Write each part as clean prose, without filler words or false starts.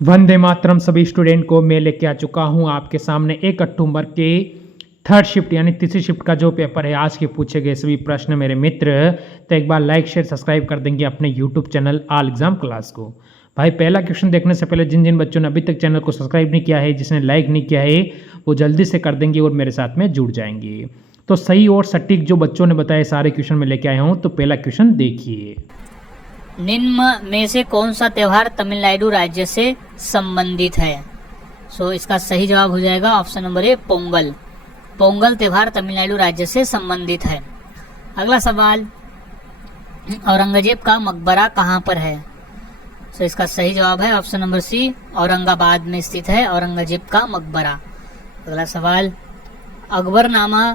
वंदे मातरम सभी स्टूडेंट को मैं लेके आ चुका हूँ आपके सामने 1 अक्टूबर के थर्ड शिफ्ट यानी तीसरी शिफ्ट का जो पेपर है आज के पूछे गए सभी प्रश्न मेरे मित्र। तो एक बार लाइक शेयर सब्सक्राइब कर देंगे अपने YouTube channel all exam class को। भाई पहला क्वेश्चन देखने से पहले जिन जिन बच्चों ने अभी तक चैनल को सब्सक्राइब नहीं किया है, जिसने लाइक नहीं किया है, वो जल्दी से कर देंगे और मेरे साथ में जुड़ जाएंगे। तो सही और सटीक जो बच्चों ने बताए सारे क्वेश्चन में लेके आया हूँ। तो पहला क्वेश्चन देखिए, निम्न में से कौन सा त्यौहार तमिलनाडु राज्य से संबंधित है? इसका सही जवाब हो जाएगा ऑप्शन नंबर ए, पोंगल। पोंगल त्यौहार तमिलनाडु राज्य से संबंधित है। अगला सवाल, औरंगजेब का मकबरा कहाँ पर है? इसका सही जवाब है ऑप्शन नंबर सी, औरंगाबाद में स्थित है औरंगजेब का मकबरा। अगला सवाल, अकबरनामा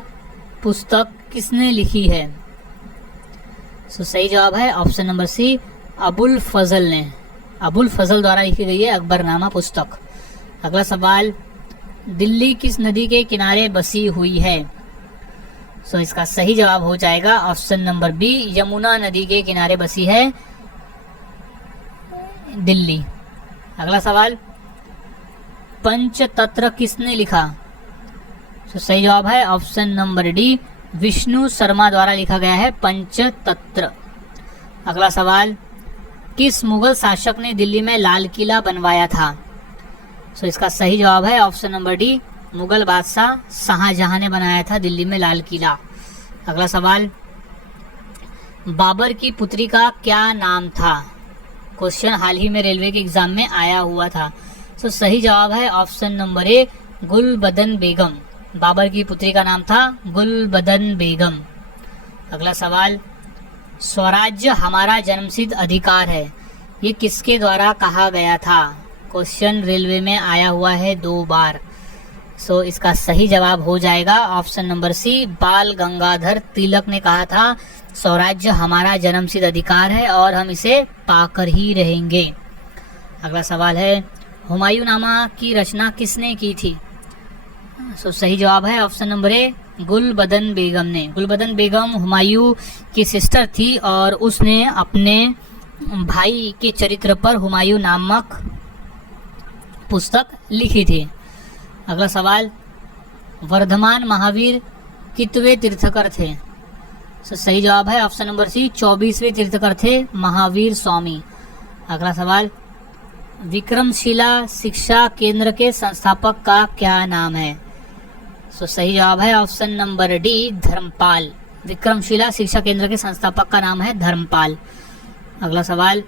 पुस्तक किसने लिखी है? सही जवाब है ऑप्शन नंबर सी, अबुल फजल ने। अबुल फजल द्वारा लिखी गई है अकबरनामा पुस्तक। अगला सवाल, दिल्ली किस नदी के किनारे बसी हुई है? इसका सही जवाब हो जाएगा ऑप्शन नंबर बी, यमुना नदी के किनारे बसी है दिल्ली। अगला सवाल, पंचतंत्र किसने लिखा? सही जवाब है option number D, Vishnu Sharma द्वारा लिखा गया है पंचतंत्र। अगला सवाल, किस मुगल शासक ने दिल्ली में लाल किला बनवाया था? इसका सही जवाब है ऑप्शन नंबर डी, मुगल बादशाह शाहजहां ने बनाया था दिल्ली में लाल किला। अगला सवाल, बाबर की पुत्री का क्या नाम था? क्वेश्चन हाल ही में रेलवे के एग्जाम में आया हुआ था। सही जवाब है ऑप्शन नंबर ए, गुलबदन बेगम। बाबर की पुत्री का नाम था गुलबदन बेगम। अगला सवाल, स्वराज्य हमारा जन्मसिद्ध अधिकार है, ये किसके द्वारा कहा गया था? क्वेश्चन रेलवे में आया हुआ है 2 बार। इसका सही जवाब हो जाएगा ऑप्शन नंबर सी, बाल गंगाधर तिलक ने कहा था स्वराज्य हमारा जन्मसिद्ध अधिकार है और हम इसे पाकर ही रहेंगे। अगला सवाल है, हुमायूंनामा की रचना किसने की थी? सही जवाब है ऑप्शन नंबर ए, गुलबदन बेगम ने। गुलबदन बेगम हुमायूं की सिस्टर थी और उसने अपने भाई के चरित्र पर हुमायूं नामक पुस्तक लिखी थी। अगला सवाल, वर्धमान महावीर कितवे तीर्थकर थे? सही जवाब है ऑप्शन नंबर सी, 24वें तीर्थकर थे महावीर स्वामी। अगला सवाल, विक्रमशिला शिक्षा केंद्र के संस्थापक का क्या नाम है? सही जवाब है option number D, Dharmapal. Vikramshila शिक्षा केंद्र के संस्थापक का नाम है धर्मपाल। अगला सवाल,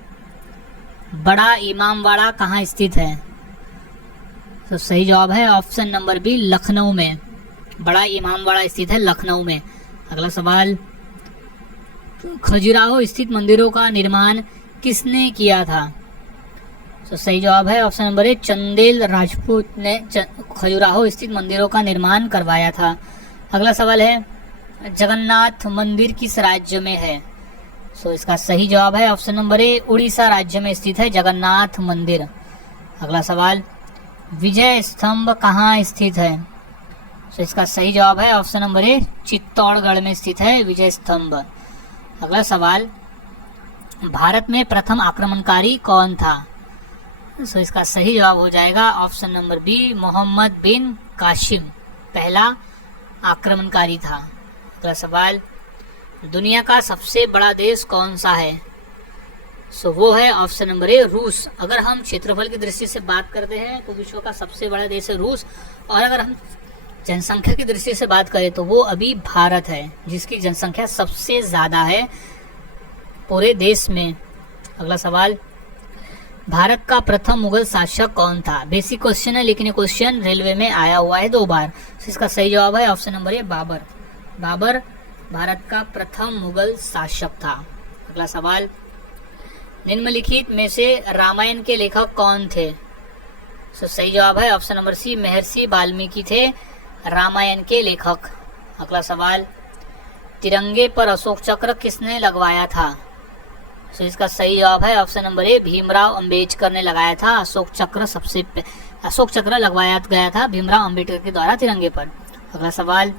बड़ा इमामबाड़ा कहाँ स्थित है? सही जवाब है ऑप्शन नंबर बी, लखनऊ में। बड़ा इमामबाड़ा स्थित है लखनऊ में। अगला सवाल, खजुराहो स्थित मंदिरों का निर्माण किसने किया था? सही जवाब है ऑप्शन नंबर ए, चंदेल राजपूत ने खजुराहो स्थित मंदिरों का निर्माण करवाया था। अगला सवाल है, जगन्नाथ मंदिर किस राज्य में है? इसका सही जवाब है ऑप्शन नंबर ए, उड़ीसा राज्य में स्थित है जगन्नाथ मंदिर। अगला सवाल, विजय स्तंभ कहाँ स्थित है? इसका सही जवाब है ऑप्शन नंबर ए, चित्तौड़गढ़ में स्थित है विजय स्तंभ। अगला सवाल, भारत में प्रथम आक्रमणकारी कौन था? इसका सही जवाब हो जाएगा ऑप्शन नंबर बी, मोहम्मद बिन कासिम पहला आक्रमणकारी था। अगला सवाल, दुनिया का सबसे बड़ा देश कौन सा है? वो है ऑप्शन नंबर ए, रूस। अगर हम क्षेत्रफल की दृष्टि से बात करते हैं तो विश्व का सबसे बड़ा देश है रूस, और अगर हम जनसंख्या की दृष्टि से बात करें तो वो अभी भारत है, जिसकी जनसंख्या सबसे ज़्यादा है पूरे देश में। अगला सवाल, भारत का प्रथम मुगल शासक कौन था? बेसिक क्वेश्चन है लेकिन ये क्वेश्चन रेलवे में आया हुआ है 2 बार। इसका सही जवाब है option number A, Babur. Babur Bharat का प्रथम मुगल शासक था। अगला सवाल, निम्नलिखित में से रामायण के लेखक कौन थे? सही जवाब है ऑप्शन नंबर सी, महर्षि वाल्मीकि थे रामायण के लेखक। अगला सवाल, तिरंगे पर अशोक चक्र किसने लगवाया था? इसका सही जवाब है ऑप्शन नंबर ए, भीमराव अंबेडकर ने लगाया था अशोक चक्र लगवाया गया था भीमराव अंबेडकर के द्वारा तिरंगे पर। अगला सवाल,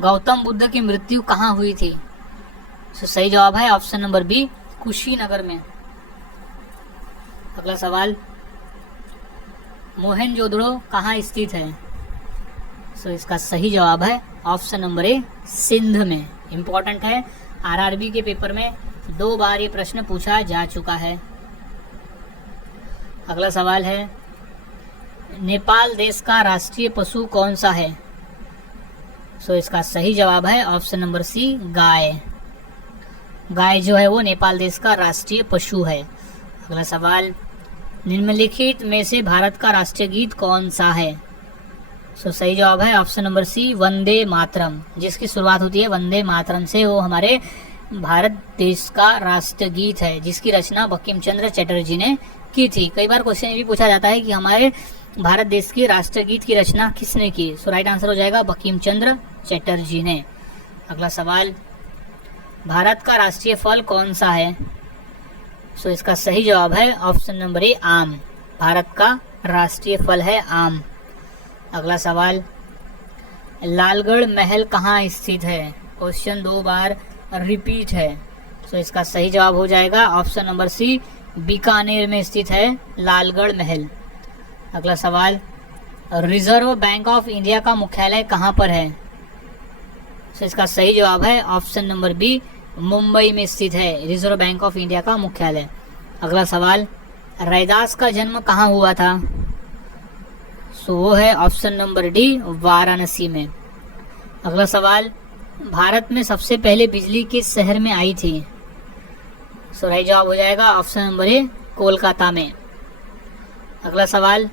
गौतम बुद्ध की मृत्यु कहाँ हुई थी? सही जवाब है ऑप्शन नंबर बी, कुशीनगर में। अगला सवाल, मोहनजोदड़ो कहाँ स्थित है? सो इसका सही जवाब है ऑप्शन नंबर ए, सिंध में। इम्पोर्टेंट है, आरआरबी के पेपर में 2 बार ये प्रश्न पूछा जा चुका है। अगला सवाल है, नेपाल देश का राष्ट्रीय पशु कौन सा है? सो इसका सही जवाब है ऑप्शन नंबर सी, गाय। गाय जो है वो नेपाल देश का राष्ट्रीय पशु है। अगला सवाल, निम्नलिखित में से भारत का राष्ट्रीय गीत कौन सा है? सो सही जवाब है ऑप्शन नंबर सी, वंदे मातरम। जिसकी शुरुआत होती है वंदे मातरम से, वो हमारे भारत देश का राष्ट्रीय गीत है, जिसकी रचना बंकिम चंद्र चटर्जी ने की थी। कई बार क्वेश्चन ये भी पूछा जाता है कि हमारे भारत देश के राष्ट्रीय गीत की रचना किसने की? सो राइट आंसर हो जाएगा बंकिम चंद्र चटर्जी ने। अगला सवाल, भारत का राष्ट्रीय फल कौन सा है? सो इसका सही जवाब है ऑप्शन नंबर ए, आम। भारत का राष्ट्रीय फल है आम। अगला सवाल, लालगढ़ महल कहाँ स्थित है? क्वेश्चन 2 बार रिपीट है। सो इसका सही जवाब हो जाएगा ऑप्शन नंबर सी, बीकानेर में स्थित है लालगढ़ महल। अगला सवाल, रिजर्व बैंक ऑफ इंडिया का मुख्यालय कहाँ पर है? सो इसका सही जवाब है ऑप्शन नंबर बी, मुंबई में स्थित है रिजर्व बैंक ऑफ इंडिया का मुख्यालय। अगला सवाल, रैदास का जन्म कहाँ हुआ था? सो वो है ऑप्शन नंबर डी, वाराणसी में। अगला सवाल, भारत में सबसे पहले बिजली किस शहर में आई थी? सो राइट जवाब हो जाएगा ऑप्शन नंबर ए, कोलकाता में। अगला सवाल,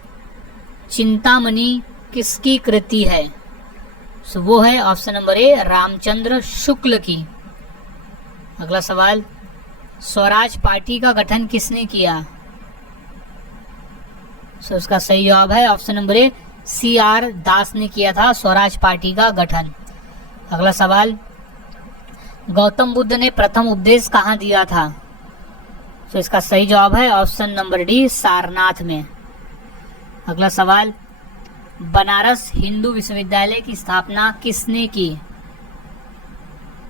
चिंतामणि किसकी कृति है? सो वो है ऑप्शन नंबर ए, रामचंद्र शुक्ल की। अगला सवाल, स्वराज पार्टी का गठन किसने किया? सो इसका सही जवाब है ऑप्शन नंबर ए, CR दास ने किया था स्वराज पार्टी का गठन। अगला सवाल, गौतम बुद्ध ने प्रथम उपदेश कहाँ दिया था? सो इसका सही जवाब है ऑप्शन नंबर डी, सारनाथ में। अगला सवाल, बनारस हिंदू विश्वविद्यालय की स्थापना किसने की?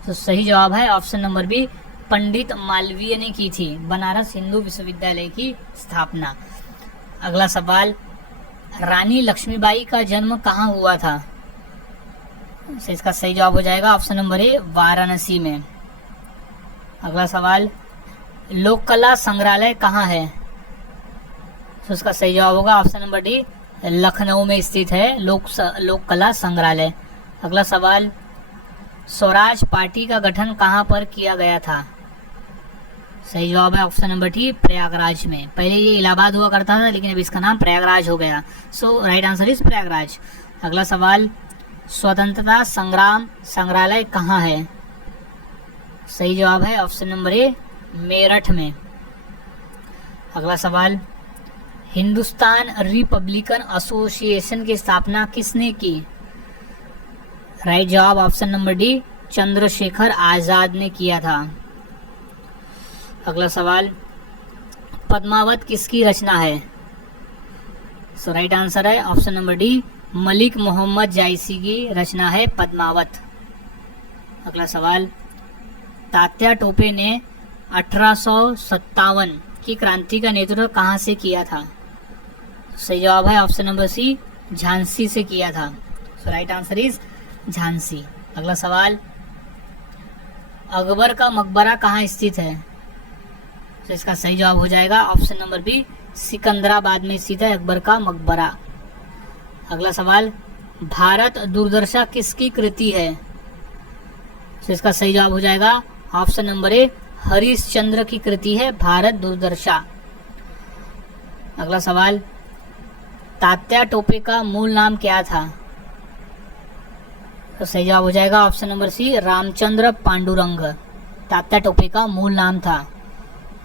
तो सही जवाब है ऑप्शन नंबर बी, पंडित मालवीय ने की थी बनारस हिंदू विश्वविद्यालय की स्थापना। अगला सवाल, रानी लक्ष्मीबाई का जन्म कहाँ हुआ था? तो इसका सही जवाब हो जाएगा ऑप्शन नंबर ए, वाराणसी में। अगला सवाल, लोक कला संग्रहालय कहाँ है? तो इसका सही जवाब होगा ऑप्शन नंबर डी, लखनऊ में स्थित है लोक कला संग्रहालय। अगला सवाल, स्वराज पार्टी का गठन कहाँ पर किया गया था? सही जवाब है ऑप्शन नंबर डी, प्रयागराज में। पहले ये इलाहाबाद हुआ करता था, लेकिन अब इसका नाम प्रयागराज हो गया। सो राइट आंसर इज प्रयागराज। अगला सवाल, स्वतंत्रता संग्राम संग्रहालय कहाँ है? सही जवाब है ऑप्शन नंबर ए, मेरठ में। अगला सवाल, हिंदुस्तान रिपब्लिकन एसोसिएशन की स्थापना किसने की? राइट जवाब option number D, Chandrashekhar Azad ने किया था। अगला सवाल, पद्मावत किसकी रचना है? सो राइट आंसर है option number D, Malik Mohammad Jayasi की रचना है पद्मावत। अगला सवाल, तात्या टोपे ने 1857 की क्रांति का नेतृत्व कहाँ से किया था? सही जवाब है ऑप्शन नंबर सी, झांसी से किया था। सो राइट आंसर इज झांसी। अगला सवाल, अकबर का मकबरा कहाँ स्थित है? तो इसका सही जवाब हो जाएगा ऑप्शन नंबर बी, सिकंदराबाद में स्थित है अकबर का मकबरा। अगला सवाल, भारत दूरदर्शा किसकी कृति है? तो इसका सही जवाब हो जाएगा ऑप्शन नंबर ए, हरिश्चंद्र की कृति है भारत दूरदर्शा। अगला सवाल, तात्या टोपे का मूल नाम क्या था? तो सही जवाब हो जाएगा option number C, Ramchandra Pandurang Tatya Tope का मूल नाम था।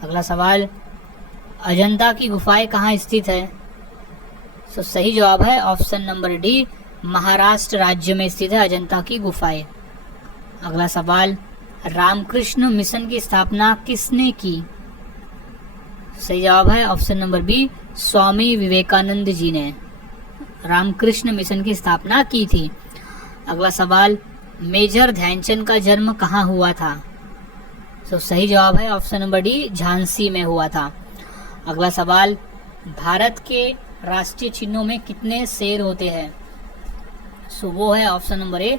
अगला सवाल, अजंता की गुफाएं कहाँ स्थित है? तो सही जवाब है ऑप्शन नंबर डी, महाराष्ट्र राज्य में स्थित है अजंता की गुफाएं। अगला सवाल, रामकृष्ण मिशन की स्थापना किसने की? सही जवाब है option number B, Swami Vivekananda ji ने रामकृष्ण मिशन की स्थापना की थी। अगला सवाल, मेजर ध्यानचंद का जन्म कहाँ हुआ था? तो सही जवाब है ऑप्शन नंबर डी, झांसी में हुआ था। अगला सवाल, भारत के राष्ट्रीय चिन्हों में कितने शेर होते हैं? सो वो है ऑप्शन नंबर ए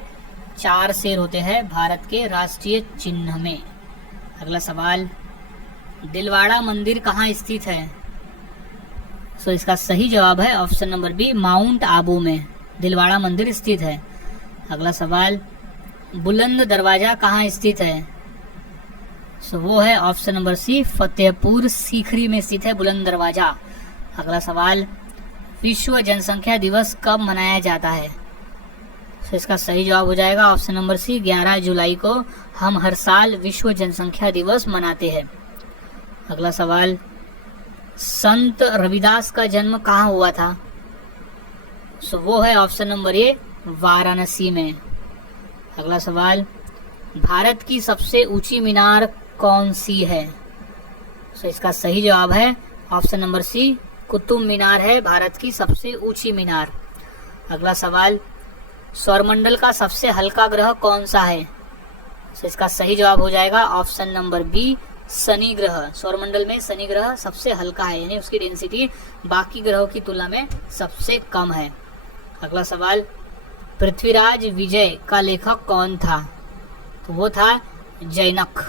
4 शेर होते हैं भारत के राष्ट्रीय चिन्ह में। अगला सवाल, दिलवाड़ा मंदिर कहाँ स्थित है? सो इसका सही जवाब है option number B Mount Abu में दिलवाड़ा मंदिर स्थित है। अगला सवाल, बुलंद दरवाजा कहाँ स्थित है? सो वो है option number C Fatehpur Sikri में स्थित है बुलंद दरवाजा। अगला सवाल, विश्व जनसंख्या दिवस कब मनाया जाता है? तो इसका सही जवाब हो जाएगा ऑप्शन नंबर सी 11 जुलाई को हम हर साल विश्व जनसंख्या दिवस मनाते हैं। अगला सवाल, संत रविदास का जन्म कहाँ हुआ था? सो वो है ऑप्शन नंबर ए वाराणसी में। अगला सवाल, भारत की सबसे ऊंची मीनार कौन सी है? सो इसका सही जवाब है ऑप्शन नंबर सी कुतुब मीनार है भारत की सबसे ऊंची मीनार। अगला सवाल, सौरमंडल का सबसे हल्का ग्रह कौन सा है? तो इसका सही जवाब हो जाएगा ऑप्शन नंबर बी शनि ग्रह। सौरमंडल में शनि ग्रह सबसे हल्का है, यानी उसकी डेंसिटी बाकी ग्रहों की तुलना में सबसे कम है। अगला सवाल, पृथ्वीराज विजय का लेखक कौन था? तो वो था जैनक।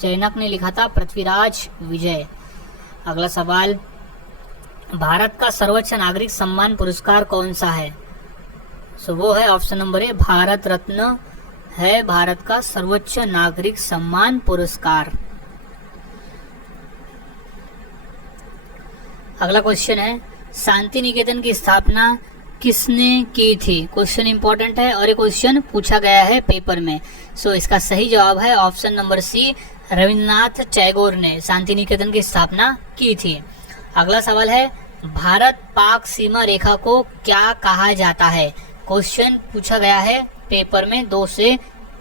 जैनक ने लिखा था पृथ्वीराज विजय। अगला सवाल, भारत का सर्वोच्च नागरिक सम्मान पुरस्कार कौन सा है? सो वो है ऑप्शन नंबर ए भारत रत्न है भारत का सर्वोच्च नागरिक सम्मान पुरस्कार। अगला क्वेश्चन है, शांति निकेतन की स्थापना किसने की थी? क्वेश्चन इंपॉर्टेंट है और ये क्वेश्चन पूछा गया है पेपर में। सो इसका सही जवाब है option number C Rabindranath Tagore ने शांति निकेतन की स्थापना की थी। अगला सवाल है, भारत पाक सीमा रेखा को क्या कहा जाता है? क्वेश्चन पूछा गया है पेपर में 2 से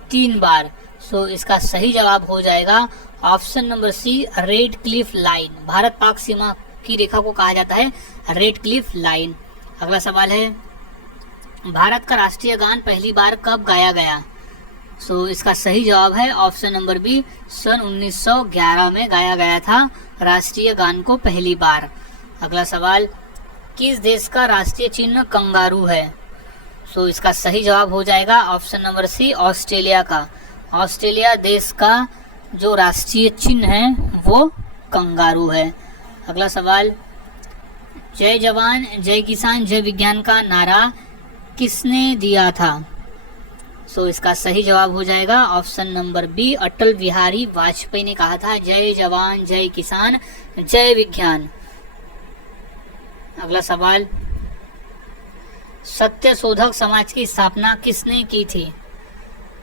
3 बार। सो इसका सही जवाब हो जाएगा option number C Radcliffe line. Bharat Pak सीमा की रेखा को कहा जाता है रेड क्लिफ लाइन। अगला सवाल है, भारत का राष्ट्रीय गान पहली बार कब गाया गया? सो इसका सही जवाब है ऑप्शन नंबर बी सन 1911 में गाया गया था राष्ट्रीय गान को पहली बार। अगला सवाल, किस देश का राष्ट्रीय चिन्ह कंगारू है? सो इसका सही जवाब हो जाएगा ऑप्शन नंबर सी ऑस्ट्रेलिया का। ऑस्ट्रेलिया देश का जो राष्ट्रीय चिन्ह है वो कंगारू है। अगला सवाल, जय जवान जय किसान जय विज्ञान का नारा किसने दिया था? सो इसका सही जवाब हो जाएगा option number B Atal Bihari Vajpayee ने कहा था जय जवान जय किसान जय विज्ञान। अगला सवाल, सत्यशोधक समाज की स्थापना किसने की थी?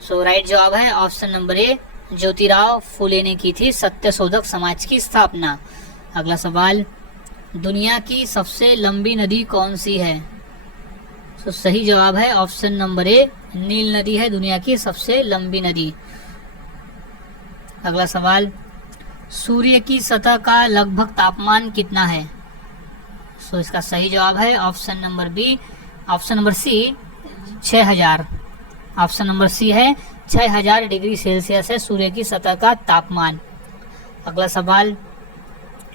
सो राइट जवाब है ऑप्शन नंबर ए ज्योतिराव फुले ने की थी सत्यशोधक समाज की स्थापना। अगला सवाल, दुनिया की सबसे लंबी नदी कौन सी है? तो सही जवाब है ऑप्शन नंबर ए नील नदी है दुनिया की सबसे लंबी नदी। अगला सवाल, सूर्य की सतह का लगभग तापमान कितना है? सो इसका सही जवाब है option number C 6000। Option number C है 6000 डिग्री सेल्सियस है सूर्य की सतह का तापमान। अगला सवाल,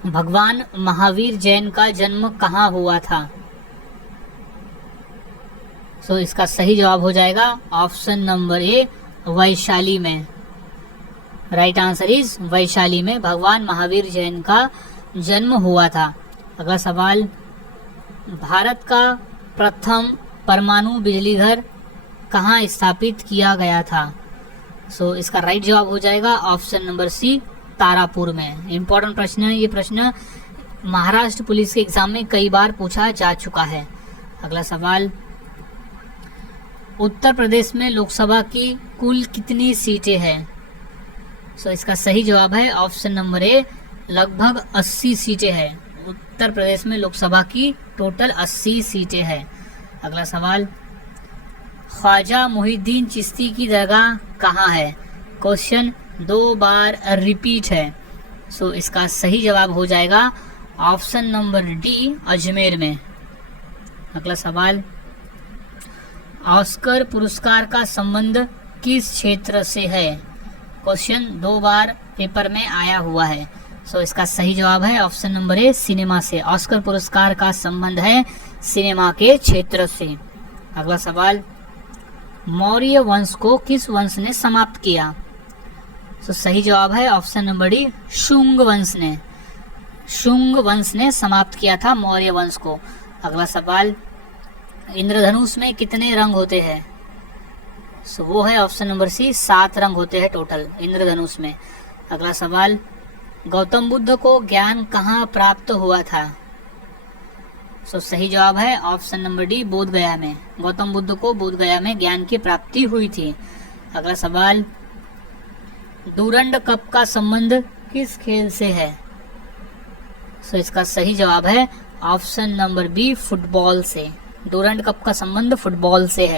भगवान महावीर जैन का जन्म कहाँ हुआ था? सो इसका सही जवाब हो जाएगा ऑप्शन नंबर ए वैशाली में। राइट आंसर इज वैशाली में भगवान महावीर जैन का जन्म हुआ था। अगला सवाल, भारत का प्रथम परमाणु बिजली घर कहाँ स्थापित किया गया था? सो इसका राइट जवाब हो जाएगा ऑप्शन नंबर सी तारापुर में। इम्पोर्टेंट प्रश्न है ये प्रश्न महाराष्ट्र पुलिस के एग्जाम में कई बार पूछा जा चुका है। अगला सवाल, उत्तर प्रदेश में लोकसभा की कुल कितनी सीटें हैं? सो इसका सही जवाब है ऑप्शन नंबर ए लगभग 80 सीटें हैं। उत्तर प्रदेश में लोकसभा की टोटल 80 सीटें हैं। अगला सवाल, ख्वाजा मोहिउद्दीन चिश्ती की दरगाह कहाँ है? क्वेश्चन 2 बार रिपीट है। सो इसका सही जवाब हो जाएगा ऑप्शन नंबर डी अजमेर में। अगला सवाल, ऑस्कर पुरस्कार का संबंध किस क्षेत्र से है? क्वेश्चन 2 बार पेपर में आया हुआ है। सो इसका सही जवाब है ऑप्शन नंबर ए, सिनेमा से। ऑस्कर पुरस्कार का संबंध है सिनेमा के क्षेत्र से। अगला सवाल, मौर्य वंश को किस वंश ने समाप्त किया? तो सही जवाब है ऑप्शन नंबर डी, शुंग वंश ने। शुंग वंश ने समाप्त किया था मौर्य वंश को। अगला सवाल, इंद्रधनुष में कितने रंग होते हैं? सो वो है ऑप्शन नंबर सी, 7 रंग होते हैं टोटल इंद्रधनुष में। अगला सवाल, गौतम बुद्ध को ज्ञान कहाँ प्राप्त हुआ था? सो सही जवाब है ऑप्शन नंबर डी, बोध गया में। गौतम बुद्ध को बोध गया में ज्ञान की प्राप्ति हुई थी। अगला सवाल, डूरंड कप का संबंध किस खेल से है? सो इसका सही जवाब है ऑप्शन नंबर बी, फुटबॉल से। डूरंड कप का संबंध फुटबॉल से है।